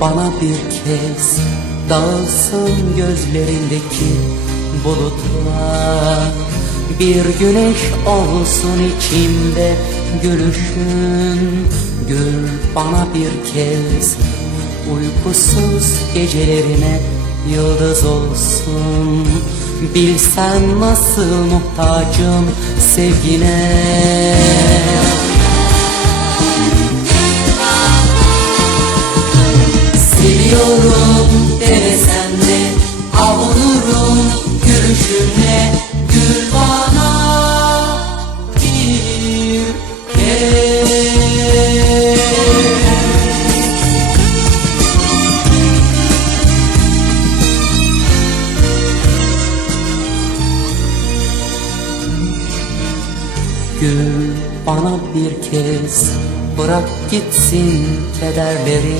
bana bir kez Dağılsın gözlerindeki bulutlar Bir güneş olsun içimde gülüşün. Gül bana bir kez Uykusuz gecelerime yıldız olsun. Bilsen nasıl muhtacım sevgine de avunurum gülüşünle Gül bana bir kez Gül bana bir kez bırak gitsin kederleri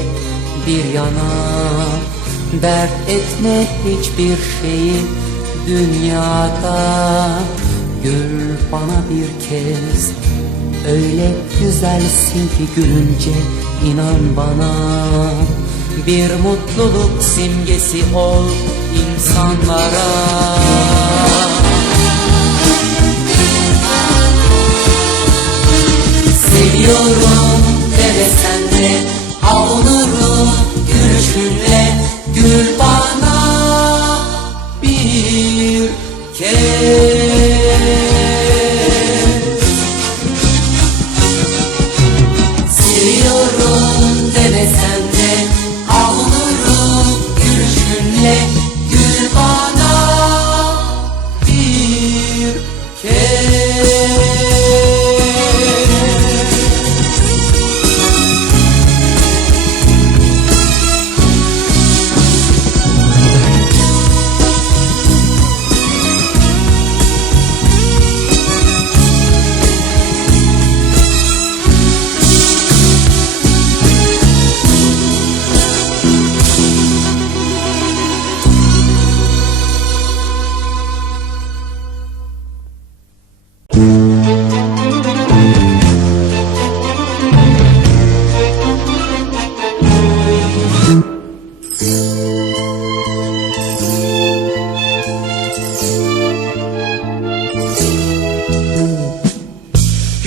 bir yana Dert etme hiçbir şeyi dünyada. Gül bana bir kez. Öyle güzelsin ki gülünce inan bana. Bir mutluluk simgesi ol insanlara kez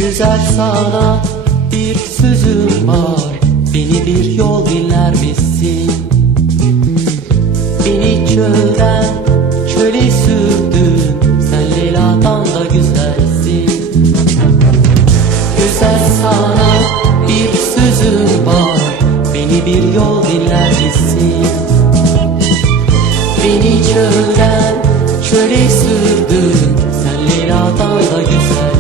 Güzel sana bir sözüm var. Beni bir yol dinler misin? Beni çölden çöle sürdün. Sen Leyla'dan da güzelsin. Güzel sana bir sözüm var. Beni bir yol dinler misin? Beni çölden çöle sürdün. Sen Leyla'dan da güzelsin